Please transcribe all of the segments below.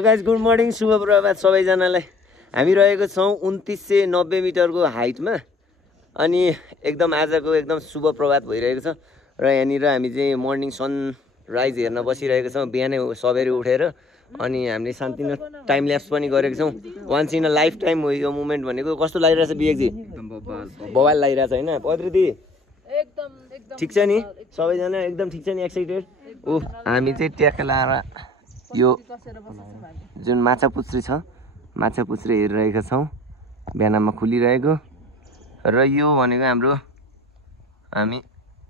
Guys good morning शुभ प्रभात सबैजनालाई। हामी रहेको छौँ 2990 मिटरको हाइटमा अनि एकदम आजको एकदम शुभ प्रभात भइरहेको छ र यहाँनिर हामी चाहिँ मर्निङ सनराइज हेर्न बसिरहेको छौँ बिहानै सबेरै उठेर अनि हामीले शान्तिमा टाइम ल्याप्स पनि गरेको छौँ। Once in a life time हो यो मोमेन्ट भनेको। कस्तो लागिरहेछ विवेकजी? बवाल लागिरहेछ होइन पत्रिदी? एकदम ठिक छ नि सबैजना? एकदम ठिक छ नि? एक्साइटेड? हामी चाहिँ ट्याक्क लाएर यो जुन माछा पुच्छ्री छ माछा पुच्छ्री हेरिरहेका छौँ बिहानमा खुलिरहेको र यो भनेको हाम्रो हामी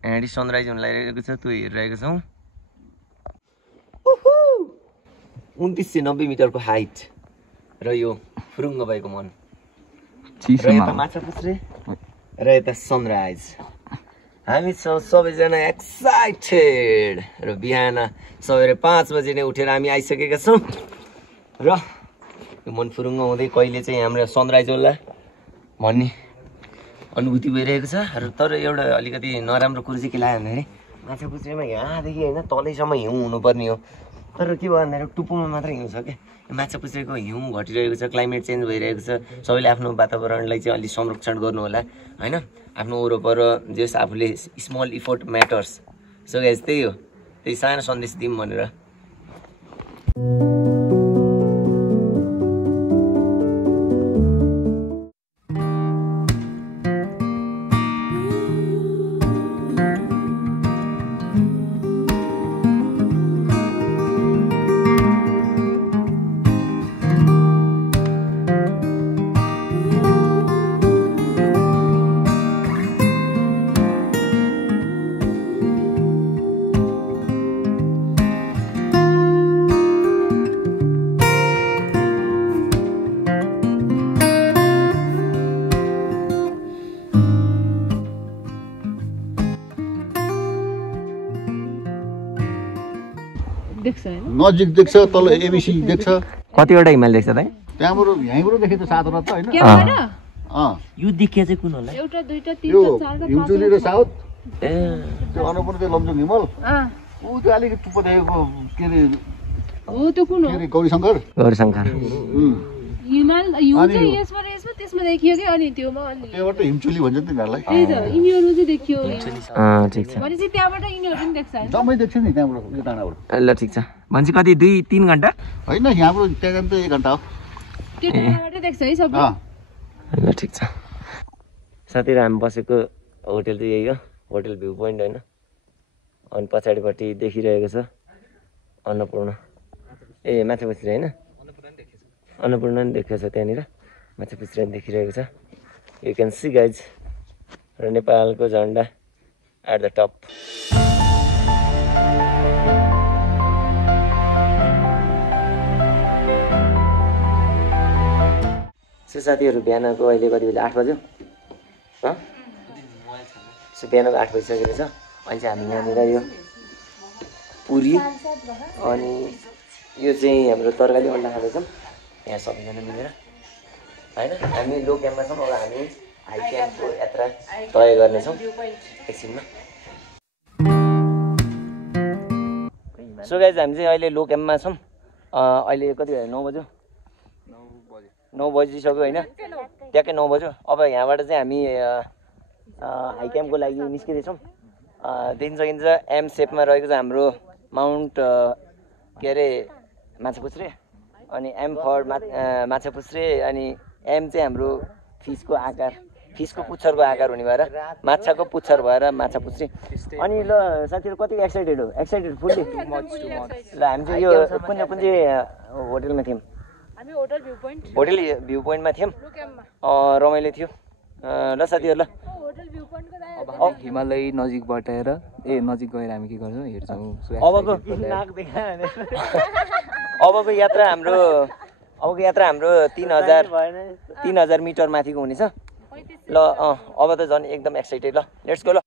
ह्याडी सनराइज हुन लागिरहेको छ त्यो हेरिरहेको छौँ। 2990 मिटरको हाइट र यो फुरुङ्ग भएको मन र यता माछा पुच्छ्री र यता सनराइज। हामी छौँ सबैजना एक्साइटेड र बिहान सबेरै 5 बजे नै उठेर हामी आइसकेका छौँ र यो मन फुरुङ्ग हुँदै कहिले चाहिँ हाम्रो सनराइज होला भन्ने अनुभूति भइरहेको छ। र तर एउटा अलिकति नराम्रो कुरो चाहिँ के लाग्यो भन्दाखेरि माछा पुच्छ्रीमा यहाँदेखि होइन तलैसम्म हिउँ हुनुपर्ने हो तर के भयो भन्दाखेरि टुप्पोमा मात्रै हिउँ छ क्या। माछा पुच्छ्रीको हिउँ घटिरहेको छ, क्लाइमेट चेन्ज भइरहेको छ। सबैले आफ्नो वातावरणलाई चाहिँ अलिक संरक्षण गर्नु होला होइन। आफ्नो वरपर जस आफूले small effort matters. So guys त्यही हो, त्यही सानो सन्देश दिउँ भनेर। नजिक देख्छ तल एबिसी देख्छ। कतिवटा हिमाल देख्छ त? त्यहाँबाट यहीँबाट देखे त 7 वटा होइन? यो देखिया चाहिँ कुन होला? एउटा दुईटा यो हिमचुली र साउथ ए त्यो अनुपन त्यो लमजुङ हिमाल ऊ त्यो अलिकति टुप्पो देखेको के अरे हो त्यो कुन हो? गौरीशङ्कर हिमाल हिउँ चाहिँ यसमा त्यसमा देखियो कि अनि त्योमा अनि त्यहाँबाट हिमचुली भन्छ नि तिनीहरूलाई। त्यही त यिनीहरू चाहिँ देखियो ठिक छ भनेपछि त्यहाँबाट यिनीहरू पनि देख्छ हैन? जम्मै देख्छ नि त्यहाँबाट यो डाँडाबाट। ल ठिक छ भनेपछि कति 2-3 घन्टा होइन यहाँबाट त्यहाँ जानु त 1 घन्टा हो। त्यो डाँडाबाटै देख्छ है सबै? ल ठिक छ साथीहरू हामी बसेको होटल चाहिँ यही हो, होटल भ्यू पोइन्ट होइन। अनि पछाडिपट्टि देखिरहेको छ अन्नपूर्ण ए माछा पुच्छ्री होइन? अन्नपूर्ण नि देखेको छ त्यहाँनिर, माछा पुच्छ्री पनि देखिरहेको छ। यु क्यान सी गाइज र नेपालको झन्डा एट द टप। सो साथीहरू बिहानको अहिले कति बजी? 8 बज्यो। सो बिहानको 8 बजिसकेको छ। अहिले चाहिँ हामी यहाँनिर यो पुरी अनि यो चाहिँ हाम्रो तरकारी अन्डा खाँदैछौँ यहाँ सबैजना मिलेर होइन। हामी लो क्याम्पमा छौँ, अब हामी हाई क्याम्पको यात्रा तय गर्नेछौँ एकछिनमा। सो गाइज हामी चाहिँ अहिले लो क्याम्पमा छौँ। अहिले कति भयो? 9 बज्यो। 9 बजिसक्यो होइन, ट्याक्कै 9 बज्यो। अब यहाँबाट चाहिँ हामी हाई क्याम्पको लागि निस्किँदैछौँ। देखिन सकिन्छ एम सेपमा रहेको छ हाम्रो माउन्ट के अरे माछा पुच्छ्री अनि एम फर माछा पुच्छ्री अनि एम चाहिँ हाम्रो फिसको आकार, फिसको पुच्छरको आकार हुने भएर माछाको पुच्छर भएर माछा पुच्छ्री। अनि ल साथीहरू कति एक्साइटेड हो? Excited fully? ल हामी चाहिँ यो कुन चाहिँ होटलमा थियौँ? हामी होटल भ्यू पोइन्टमा थियौँ। रमाइलो थियो ल साथीहरू। ल अब हिमालय नजिकबाट नजिक गएर हामी के गर्छौँ हेर्छौँ। अबको यात्रा हाम्रो 3000 मिटर माथिको हुनेछ। ल अब त झन् एकदम एक्साइटेड। ल लेट्स गो। ल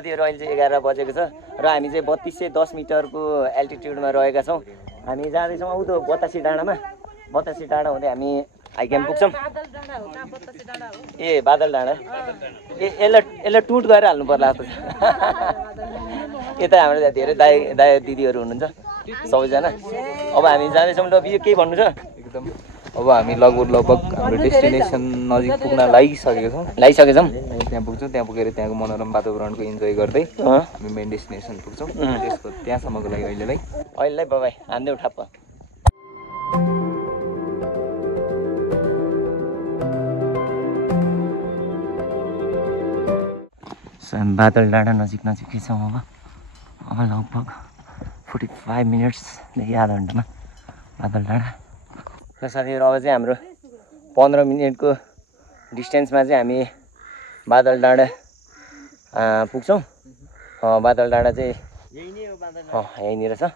साथीहरू अहिले चाहिँ 11 बजेको छ र हामी चाहिँ 3210 मिटरको एल्टिट्युडमा रहेका छौँ। हामी जाँदैछौँ उतो बतासे डाँडामा। बतासे डाँडा हुँदै हामी हाई क्याम्प पुग्छौँ। ए बादल डाँडा ए यसलाई टुट गरेर हाल्नु पर्ला जस्तो छ। यता हाम्रो धेरै दाइ दिदीहरू हुनुहुन्छ सबैजना। अब हामी जाँदैछौँ। ल बियो केही भन्नु छ? एकदम अब हामी लगभग हाम्रो डेस्टिनेसन नजिक पुग्न लागिसकेको छौँ। त्यहाँ पुग्छौँ। त्यहाँ पुगेर त्यहाँको मनोरम वातावरणको इन्जोय गर्दै हामी मेन डेस्टिनेसन पुग्छौँ। त्यसको त्यहाँसम्मको लागि अहिलेलाई बाबाई हान्देऊ ठ्याप्प। बादल डाँडा नजिकै छौँ। अब लगभग 45 मिनट्सदेखि आधा घन्टामा बादल डाँडा। र साथीहरू अब चाहिँ हाम्रो 15 मिनटको डिस्टेन्समा चाहिँ हामी बादल डाँडा पुग्छौँ। बादल डाँडा चाहिँ यहीँनिर छ।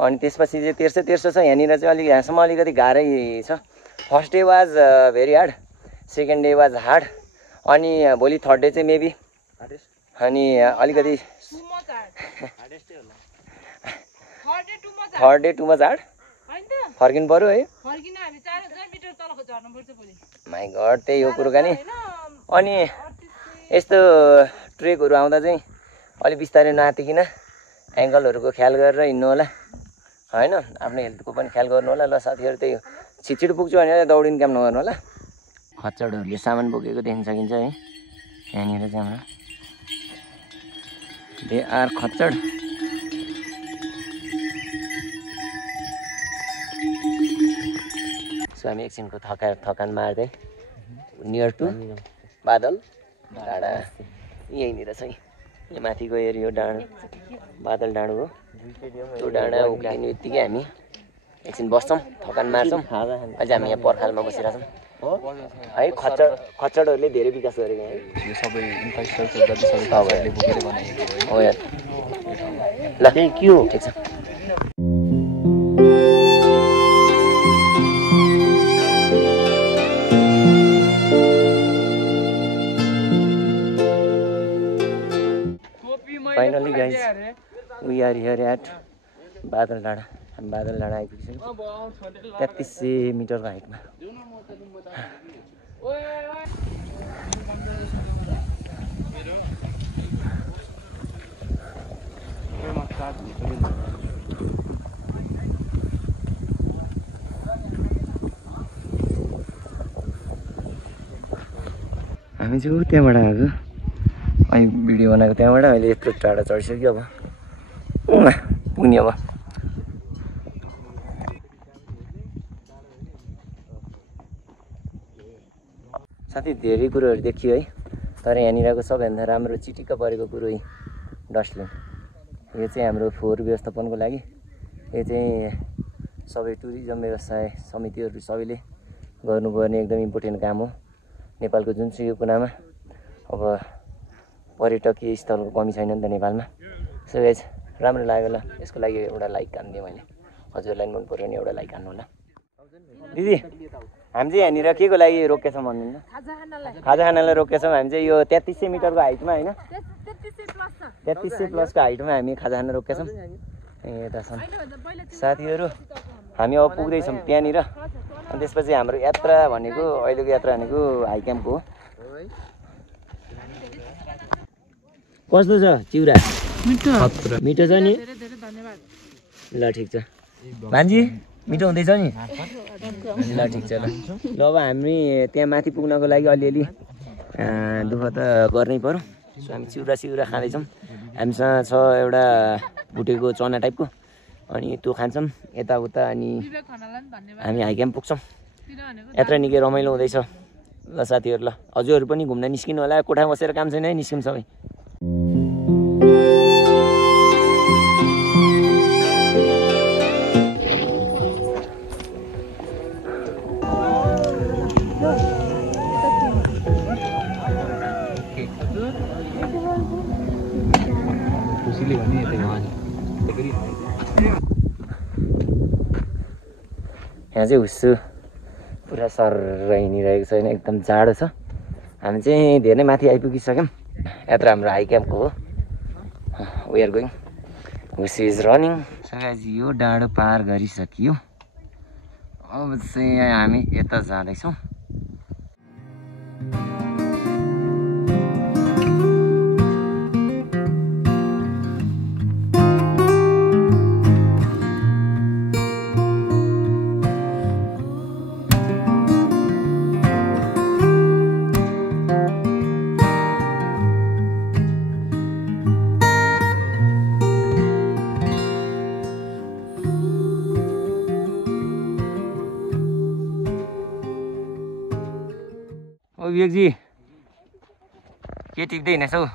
अनि त्यसपछि चाहिँ तेर्सो छ। यहाँनिर चाहिँ यहाँसम्म अलिकति गाह्रै छ। First day was very hard, second day was hard, अनि भोलि थर्ड डे चाहिँ मेबी अनि अलिकति third day too much hard. फर्किनु पऱ्यो है। माई गड त्यही हो कुरो नि। अनि यस्तो ट्रेकहरू आउँदा चाहिँ अलिक बिस्तारै नआतिकिन एङ्कलहरूको ख्याल गरेर हिँड्नु होला होइन। आफ्नो हेल्थको पनि ख्याल गर्नु होला। ल साथीहरू त्यही हो। छिटो पुग्छु भनेर दौडिने काम नगर्नु होला। खच्चडहरूले सामान बोकेको देख्न सकिन्छ है। यहाँनिर चाहिँ हाम्रो दे आर खच्चड। सो हामी एकछिनको थकान मार्दै नियर टु बादल डाँडा यहीँनिर छ। यहाँ माथिको एरिया डाँडा बादल डाँडो हो। त्यो डाँडा उक्लिने बित्तिकै हामी एकछिन बस्छौँ, थकान मार्छौँ। अझै हामी यहाँ पर्खालमा बसिरहेछौँ है। खच्चडहरूले धेरै विकास गरेको है। यो सबै इन्फ्रास्ट्रक्चर जति सबै तपाईँहरूले बोकेर बनाएको हो यार। ल थ्याङ्क यू। ठिक छ। Finally guys, we are here at बादल डाँडा। हामी बादल डाँडा आइपुगिसक्यौँ 3300 मिटरको हाइटमा। हामी चाहिँ त्यहाँबाट आएको। अहिले भिडियो बनाएको त्यहाँबाट। अहिले यत्रो टाढा चढिसक्यो। अब पुग्ने। अब साथी धेरै कुरोहरू देखियो है। तर यहाँनिरको सबैभन्दा राम्रो चिटिक्क परेको कुरो यही डस्टबिन। यो चाहिँ हाम्रो फोहोर व्यवस्थापनको लागि यो चाहिँ सबै टुरिज्म व्यवसाय समितिहरू सबैले गर्नुपर्ने एकदम इम्पोर्टेन्ट काम हो नेपालको जुनसुकै कुनामा। अब पर्यटकीय स्थलको कमी छैन नि त नेपालमा। सो गाइस राम्रो लाग्यो। ल यसको लागि एउटा लाइक हानिदिएँ मैले। हजुरलाई मन पऱ्यो भने एउटा लाइक हान्नु होला। दिदी हामी चाहिँ यहाँनिर के को लागि रोकेछौँ भन्नु न? खाजा खानालाई रोकेछौँ। हामी चाहिँ यो 3300 मिटरको हाइटमा होइन, 3300 प्लसको हाइटमा हामी खाजा खाना रोकेछौँ। यता छन् साथीहरू। हामी अब पुग्दैछौँ त्यहाँनिर। अनि त्यसपछि हाम्रो यात्रा भनेको अहिलेको यात्रा भनेको हाई क्याम्पको हो। कस्तो छ चिउरा? मिठो छ नि? ल ठिक छ भान्जी, मिठो हुँदैछ नि? ल ठिक छ। ल अब हामी त्यहाँ माथि पुग्नको लागि अलिअलि दुःख त गर्नै पर्यो। सो हामी चिउरा खाँदैछौँ। हामीसँग छ एउटा भुटेको चना टाइपको, अनि त्यो खान्छौँ यताउता। अनि हामी हाई क्याम्प पुग्छौँ। यात्रा निकै रमाइलो हुँदैछ। ल साथीहरू, ल हजुरहरू पनि घुम्न निस्किनु होला। कोठामा बसेर काम छैन है, निस्किउँ सबै। यहाँ चाहिँ हुस्सु पुरा सर हिँडिरहेको छैन, एकदम जाडो छ। हामी चाहिँ धेरै माथि आइपुगिसक्यौँ। यात्रा हाम्रो हाई क्याम्पको हो। वी आर गोइङ हुसी इज रनिङ गाइज यो डाँडो पार गरिसकियो अब चाहिँ हामी यता जाँदैछौँ विवेकजी के टिप्दै हिँडेछौ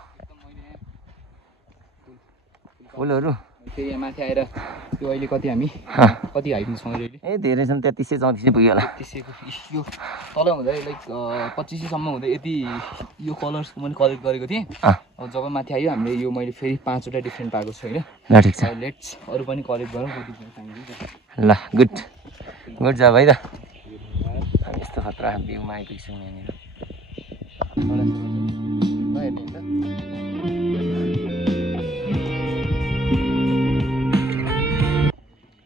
फुलहरू फेरि यहाँ माथि आएर त्यो अहिले कति हामी कति हाइटमा छौँ अहिले ए धेरै छन् 33-34 पुग्यो होला 33 यो तल हुँदै लाइक 25 सम्म हुँदै यति यो कलर्सको मैले कलेक्ट गरेको थिएँ अब जब माथि आयो हामीले यो मैले फेरि 5वटा डिफ्रेन्ट पाएको छु होइन ल ठिक छ लेट्स अरू पनि कलेक्ट गरौँ कति ल गुड जब है त हामी यस्तो खतरा भ्यूमा आइपुग्छौँ यहाँनिर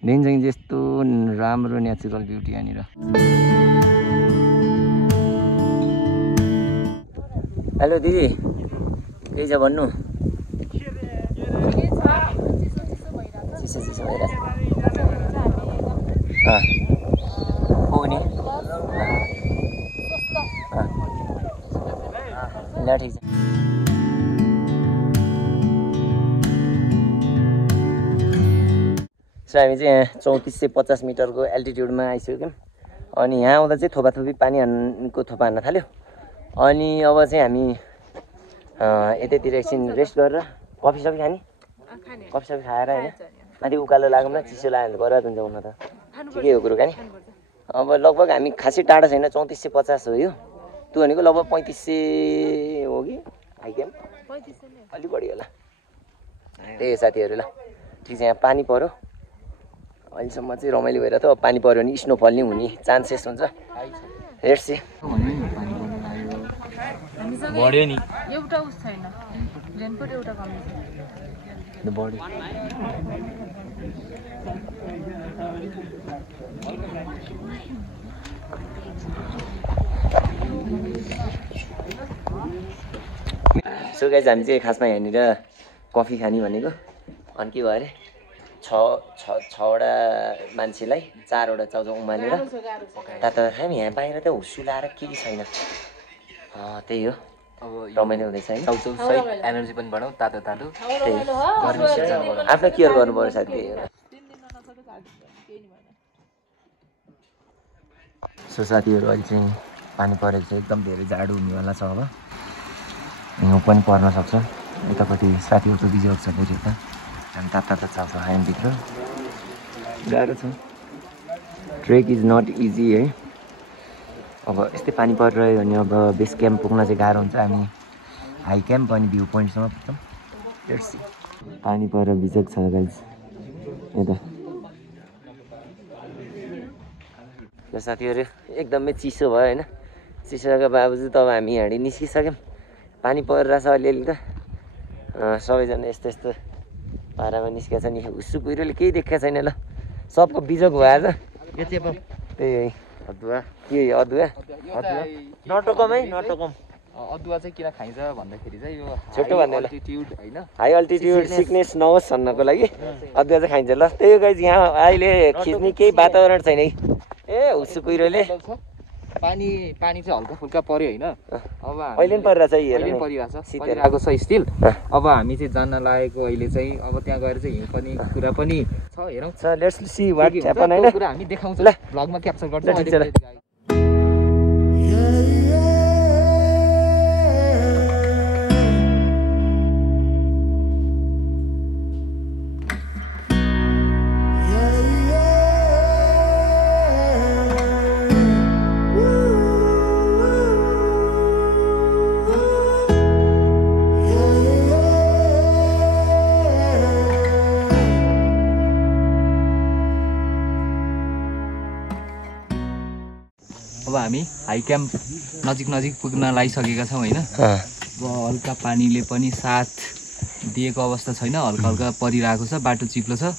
डेन्जङ जस्तो राम्रो नेचुरल ब्युटी यहाँनिर हेलो दिदी केही छ भन्नु चिसो भइरहेछ पुग्ने ल ठिक छ सो हामी चाहिँ यहाँ 3450 मिटरको एल्टिट्युडमा आइसक्यौँ अनि यहाँ आउँदा चाहिँ थोपाथोपी पानी हान्नुको थोपा हान्न थाल्यो अनि अब चाहिँ हामी यतैतिर एकछिन रेस्ट गरेर कफी सफी खाने कफी सफी खाएर होइन माथि उकालो लागौँ न चिसो लाग्यो भने गएर हुन्छ हुन त ठिकै हो कुरो नि अब लगभग हामी खासै टाढा छैन 3450 हो यो त्यो भनेको लगभग 3500 हो कि आइक्याम अलिक बढी होला त्यही हो साथीहरू ल ठिक छ यहाँ पानी पऱ्यो अहिलेसम्म चाहिँ रमाइलो भएर त पानी पऱ्यो भने स्नोफल नै हुने चान्सेस हुन्छ हेर्छ बढ्यो नि एउटा उस छैन रेनकोट एउटा कमी छ बढ्यो सो गाइज हामी चाहिँ खासमा यहाँनिर कफी खाने भनेको अनि के भयो अरे 6वटा मान्छेलाई 4वटा चाउचाउ उमालेर तातो हामी यहाँ बाहिर त हुस्सु लाएर केही छैन त्यही हो अब रमाइलो हुँदैछ है चाउचाउ सहित एनर्जी पनि बढाउँ तातो त्यही गर्मी सिजन आफ्नो केयर गर्नु पर्यो साथी त्यही हो सो साथीहरू अहिले चाहिँ पानी परेको छ एकदम धेरै जाडो हुनेवाला छ अब हिउँ पनि पर्न सक्छ यतापट्टि साथीहरू त बिजोग छ फेरि यता हामी तातो चाउचाउ खायौँ भित्र गाह्रो छ ट्रेक इज नट इजी है अब यस्तै पानी परिरह्यो भने अब बेस क्याम्प पुग्न चाहिँ गाह्रो हुन्छ हामी हाई क्याम्प अनि भ्यू पोइन्टसम्म पुग्छौँ पानी परेर बिजोग छ गाइज यता साथीहरू एकदमै चिसो भयो होइन चिसोको बावजुद तब हामी हिँडी निस्किसक्यौँ पानी परिरहेछ अलिअलि त सबैजना यस्तो यस्तो पारामा निस्केको छ नि हुस्सु कुहिरोले केही देखेको छैन ल सबको बिजोग भयो आज त्यही है अदुवा के अदुवा नटोकम है नटोकम अदुवा चाहिँ किन खाइन्छ भन्दाखेरि चाहिँ यो छोटो भन्दा अल्टिट्युड होइन हाई अल्टिट्युड सिकनेस नहोस् भन्नको लागि अदुवा चाहिँ खाइन्छ ल त्यही हो गाइज यहाँ अहिले खिच्ने केही वातावरण छैन है ए हुस्सु कुहिरोले पानी चाहिँ हल्का फुल्का पर्यो होइन अब अहिले पनि परिरहेछ परिरहेको छ स्टिल अब हामी चाहिँ जान्न लागेको अहिले चाहिँ अब त्यहाँ गएर चाहिँ हिउँ पनि कुरा पनि छ हेरौँ लेट्स सी व्हाट ह्यापन हैन कुरा हामी देखाउँछौँ ल भ्लगमा क्याप्चर गर्छौँ अब हामी हाई क्याम्प नजिक पुग्न लागिसकेका छौँ होइन अब हल्का पानीले पनि साथ दिएको अवस्था छैन, हल्का हल्का परिरहेको छ, बाटो चिप्लो छ,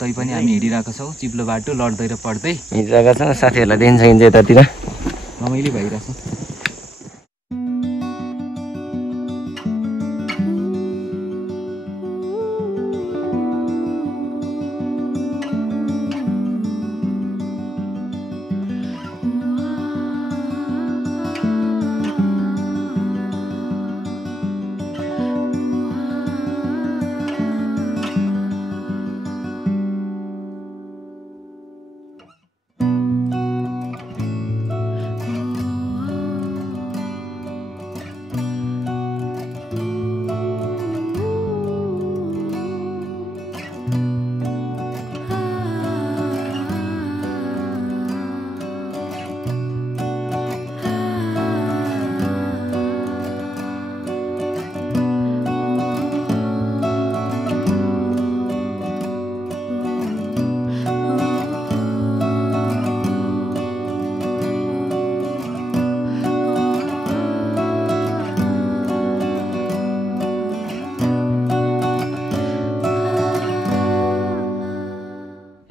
तैपनि हामी हिँडिरहेको छौँ। चिप्लो बाटो लड्दै र पढ्दै हिँडिरहेको छ। साथीहरूलाई देखिन्छ यतातिर रमाइलो भइरहेछ।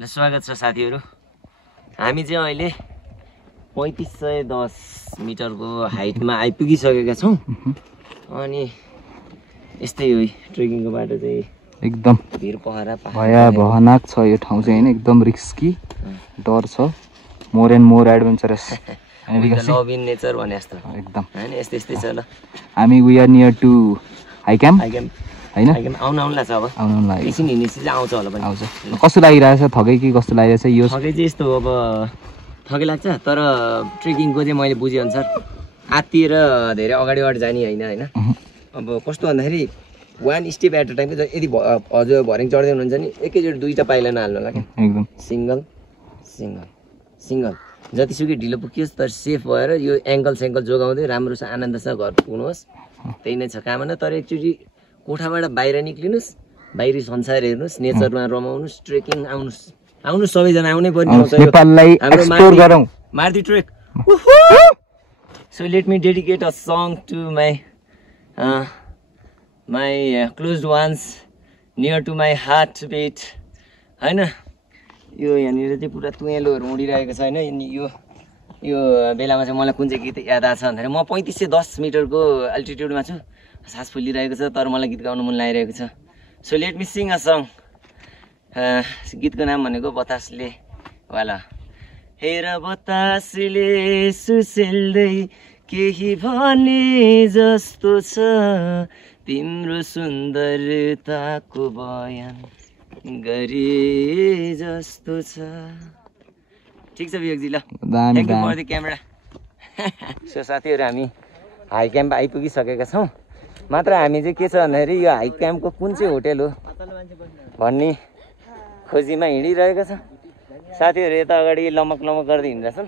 स्वागत छ साथीहरू। हामी चाहिँ अहिले 3510 मिटरको हाइटमा आइपुगिसकेका छौँ। अनि यस्तै हो ट्रेकिङको बाटो चाहिँ एकदम भिर पहरा भयावहनाक छ यो ठाउँ चाहिँ होइन, एकदम रिस्की, डर छ, more and more adventurous. Love in nature भने जस्तो एकदम होइन, यस्तै यस्तै छ। ल हामी we are near to high camp होइन, आउनु लाग्छ। अब आउनु लाग्यो, एकछिन हिँडेपछि चाहिँ आउँछ होला पनि। आउँछ। कस्तो लागिरहेछ, थकै कि कस्तो लागिरहेछ? यो थकै चाहिँ यस्तो अब थकै लाग्छ, तर ट्रेकिङको चाहिँ मैले बुझेअनुसार आत्तिएर धेरै अगाडि जाने होइन होइन। अब कस्तो भन्दाखेरि one step at a time. यदि हजुर भर्याङ चढ्दै हुनुहुन्छ नि एकैचोटि 2टा पाइला नहाल्नु होला क्या, एकदम सिङ्गल सिङ्गल सिङ्गल। जतिसुकै ढिलो पुगियोस् तर सेफ भएर यो एङ्कल सेङ्कल जोगाउँदै राम्रोसँग आनन्दसँग घर पुग्नुहोस्, त्यही नै छ कामना। तर एकचोटि कोठाबाट बाहिर निक्लिनुहोस्, बाहिरी संसार हेर्नुहोस्, नेचरमा रमाउनुहोस्, ट्रेकिङ आउनुहोस् सबैजना आउनै पर्ने Mardi trek. So let me dedicate a song to my closed ones, near to my heartbeat. हैन यो यहाँनिर चाहिँ पुरा तुएलोहरू उडिरहेको छ हैन। यो बेलामा चाहिँ मलाई कुन चाहिँ गीत याद आछ भन्दाखेरि म 3510 मिटरको अल्टिट्युडमा छु, सास फुलिरहेको छ, तर मलाई गीत गाउनु मन लागिरहेको छ। So let me sing a song. गीतको नाम भनेको बतासले वाला। हेर बतासले सुसेल्दै केही भने जस्तो छ, तिम्रो सुन्दरताको बयान गरे जस्तो छ। ठिक छ विवेकजी, ल thank you for the camera. सो साथीहरू हामी हाई क्याम्प आइपुगिसकेका छौँ। मात्र हामी चाहिँ के छ भन्दाखेरि यो हाई क्याम्पको कुन चाहिँ होटेल हो भन्ने खोजीमा हिँडिरहेको छ। साथीहरू यता अगाडि लमक लमक गर्दै हिँडिरहेछन्।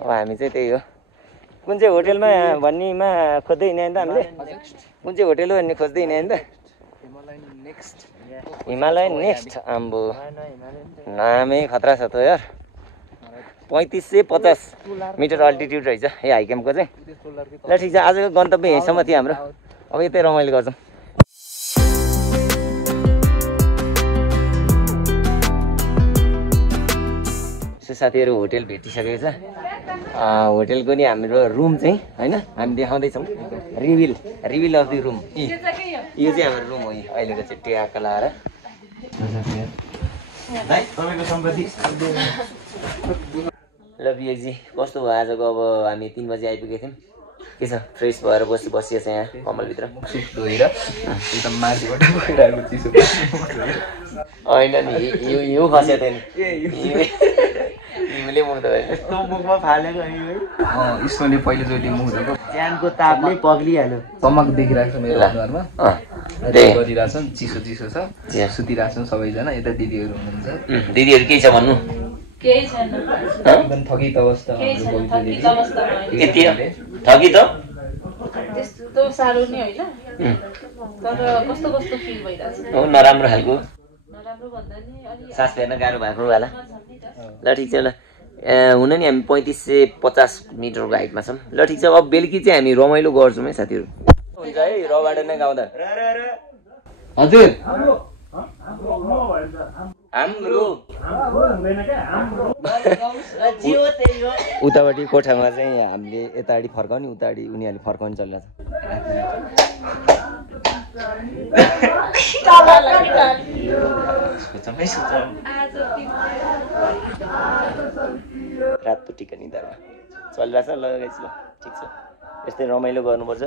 अब हामी चाहिँ त्यही हो कुन चाहिँ होटेलमा भन्नेमा खोज्दै हिँड्यो नि त हामीले। कुन चाहिँ होटेल हो भन्ने खोज्दै हिँड्यो नि त। Himalayan next. आम्बो नामै खतरा छ त यार। 3550 मिटर अल्टिट्युड रहेछ यो हाई क्याम्पको चाहिँ। ल ठिक छ, आजको गन्तव्य यहीँसम्म थियो हाम्रो। अब यतै रमाइलो गर्छौँ। साथीहरू होटेल भेटिसकेको छ। होटेलको नि हाम्रो रुम चाहिँ होइन हामी देखाउँदैछौँ। Reveal of the room. यो चाहिँ हाम्रो रुम हो। अहिलेको चाहिँ ट्याक्क लाएर तपाईँको सम्पत्ति। ल विवेकजी कस्तो भयो आजको? अब हामी 3 बजी आइपुगेको थियौँ। के छ फ्रेस भएर बसिएको छ यहाँ कम्बलभित्र धोएर एकदम माथिबाट गइरहेको चिसो होइन नि यो खस्यो थियो नि हिउँले मुख धोयो यस्तो मुखमा फालेको यसले पहिलोचोटि मुख धोएको ज्यानको तापले पग्लिहाल्यो। चमक देखिरहेको छ मेरो अनुहारमा। गरिरहेछन्, चिसो छ, सुतिरहेछन् सबैजना। यता दिदीहरू हुनुहुन्छ। दिदीहरू के छ भन्नु? केही छैन, एकदम थकित अवस्था। यति थकी त त्यस्तो साह्रो नि होइन, तर कस्तो फिल भइरहेछ। हो नराम्रो खालको, नराम्रो भन्दा नि अलि सास फेर्न गाह्रो भएको होला। ल ठिक छ। ल हुन नि हामी 3550 मिटरको हाइटमा छौँ। ल ठिक छ, अब बेलुकी चाहिँ हामी रमाइलो गर्छौँ है साथीहरू। हुन्छ है रबाट नै गाउँदा। हजुर उतापट्टि कोठामा चाहिँ हामीले यतापट्टि फर्काउने उतापट्टि उनीहरूले फर्काउनु चलिरहेको छ रातो टिका निधारमा चलिरहेछ ल गाइस ल ठिक छ यस्तै रमाइलो गर्नुपर्छ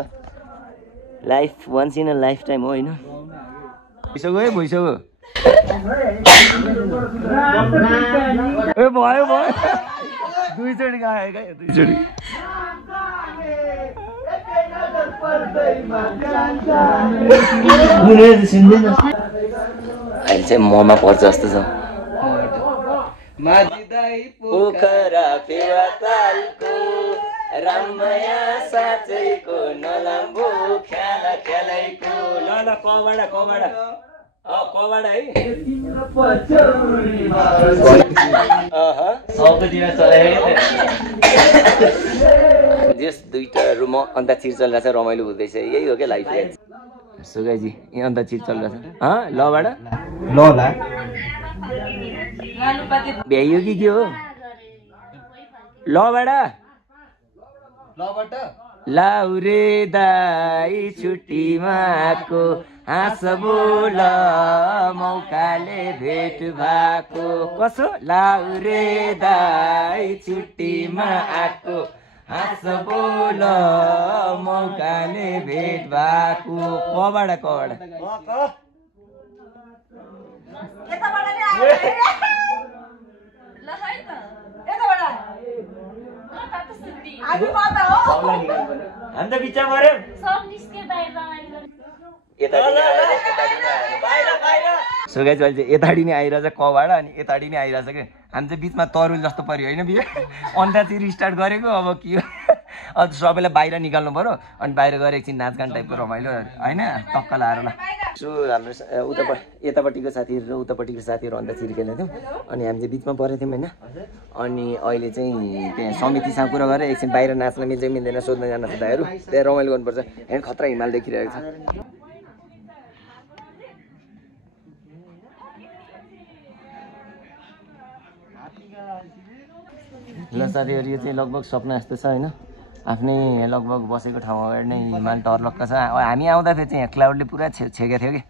life once in a life time हो होइन भइसक्यो है भइसक्यो ए भयो भयो दुईचोटि गायो क्या दुईचोटि अहिले चाहिँ ममा पर्छ जस्तो छ पोखरा फेवातालको रामया साँचैको नलाम्बो ख्याला ख्यालैको ल ल कबाट कबाट कबाट है जस दुईटा रुम अन्ताक्षरी चलिरहेछ रमाइलो हुँदैछ यही हो क्या लाइफ सुगाइजी यहाँ अन्ताक्षरी चलिरहेछ लबाट ल भ्याइयो कि के हो लबाट लाउरे दाई छुट्टीमा आएको हाँस बोल मौकाले भेट भएको कसो लाउरे दाई छुट्टीमा आएको हाँस बोल मौकाले भेट भएको कबाट अन्त बिचा मर्यो सो गाइस अहिले चाहिँ यताडी नै आइरहेछ कबाट अनि यताडी नै आइरहेछ क्या हामी चाहिँ बिचमा तरुल जस्तो पर्यो होइन बिहे अन्ताक्षरी स्टार्ट गरेको अब के हो अब सबैलाई बाहिर निकाल्नु पर्यो अनि बाहिर गएर एकछिन नाचगान टाइपको रमाइलो होइन टक्क लाएर ल सो हाम्रो यतापट्टिको साथीहरू र उतापट्टिको साथीहरू अन्ताक्षरी खेल्दै थियौँ अनि हामी चाहिँ बिचमा परेको थियौँ होइन अनि अहिले चाहिँ त्यहाँ समितिसँग कुरा गरेर एकछिन बाहिर नाच्न मिल्छ मिल्दैन सोध्न जान दाइहरू त्यहाँ रमाइलो गर्नुपर्छ होइन खतरा हिमाल देखिरहेको छ ल साथीहरू यो चाहिँ लगभग सपना जस्तो छ होइन आफ्नै लगभग बसेको ठाउँमा अगाडि नै हिमाल टर्लक्क छ हामी आउँदाखेरि चाहिँ यहाँ क्लाउडले पुरा छेकेको थियो कि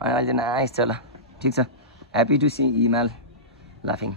अनि अहिले चाहिँ नाइस छ ल ठिक छ ह्याप्पी टु सी हिमाल लाफिङ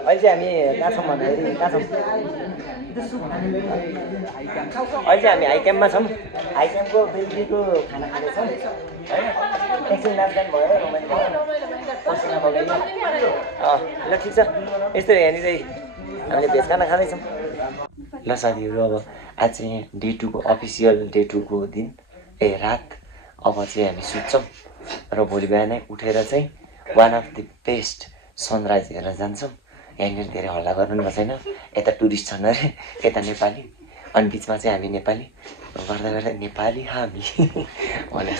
अहिले चाहिँ हामी कहाँ छौँ भन्दाखेरि कहाँ छौँ अहिले चाहिँ हामी हाई क्याम्पमा छौँ हाई क्याम्पको बेलुकीको खाना खाँदैछौँ होइन एकछिन नाचगान भयो रमाइलो पसिना बगाइयो ल ठिक छ यस्तो यहाँनिर हामीले भेज खाना खाँदैछौँ ल साथीहरू अब आज चाहिँ डे 2 को अफिसियल डे 2 को दिन रात अब चाहिँ हामी सुत्छौँ र भोलि बिहानै उठेर चाहिँ one of the best sunrise हेरेर जान्छौँ यहाँनिर धेरै हल्ला गर्नु भएको छैन यता टुरिस्ट छन् अरे यता नेपाली अनि बिचमा चाहिँ हामी नेपाली गर्दा गर्दा नेपाली हामी भने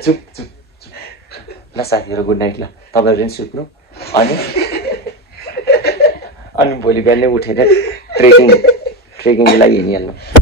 चुप चुप ल साथीहरू गुड नाइट ल तपाईँहरू पनि सुत्नु अनि भोलि बिहानै उठेर ट्रेकिङको लागि हिँडिहाल्नु